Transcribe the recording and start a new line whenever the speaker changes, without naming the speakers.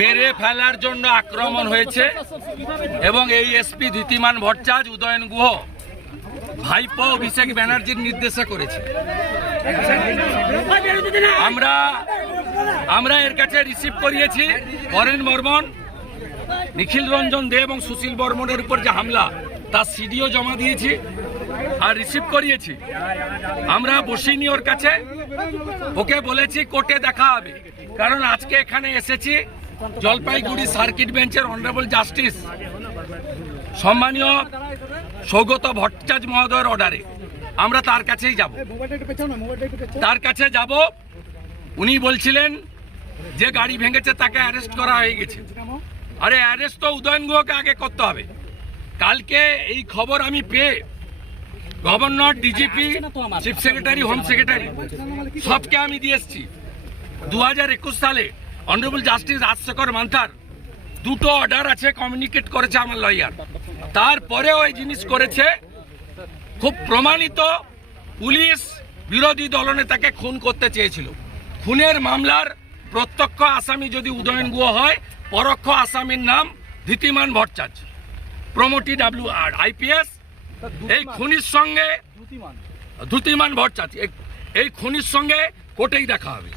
মেরে ফেলার জন্য আক্রমণ হয়েছে এবং এই এসপি ধীতিমান ভট্টাচ, উদয়ন গুহ, ভাইপো অভিষেক ব্যানার্জির নির্দেশে করেছে। আমরা আমরা এর কাছে রিসিভ করিয়েছি বরেন বর্মন, নিখিল রঞ্জন দে এবং সুশীল বর্মনের উপর যে হামলা, তার সিডিও জমা দিয়েছি। আর রিসিভ করিয়েছি। আমরা বসিনি ওর কাছে। ওকে বলেছি, কোর্টে দেখা হবে। কারণ আজকে এখানে এসেছি জলপাইগুড়ি সার্কিট বেঞ্চের অনারেবল জাস্টিস সম্মানীয় সৌগত ভট্টাচার্য মহোদয়ের অর্ডারে আমরা তার কাছেই যাব। তার কাছে যাব। উনি বলছিলেন যে গাড়ি ভেঙেছে, তাকে অ্যারেস্ট করা হয়ে গেছে। আরে অ্যারেস্ট তো উদয়ন গুহকে আগে করতে হবে। কালকে এই খবর আমি পেয়ে governor DGP chief secretary home secretary সবকে আমি দিয়ে এসছি। দু হাজার একুশ সালে অনারেবল জাস্টিস রাজশেখর মান্থার দুটো অর্ডার আছে কমিউনিকেট করেছে আমার লয়ার তারপরেও এই জিনিস করেছে খুব প্রমাণিত পুলিশ বিরোধী দলনেতাকে খুন করতে চেয়েছিল। খুনের মামলার প্রত্যক্ষ আসামি যদি উদয়ন গুহ হয় পরোক্ষ আসামির নাম Dhitiman Bhattacharya. Promotee W R IPS এই খুনির সঙ্গে ধুতিমান ভট্টাচার্য চাচ্ছি এই খুনির সঙ্গে কোর্টেই দেখা হবে।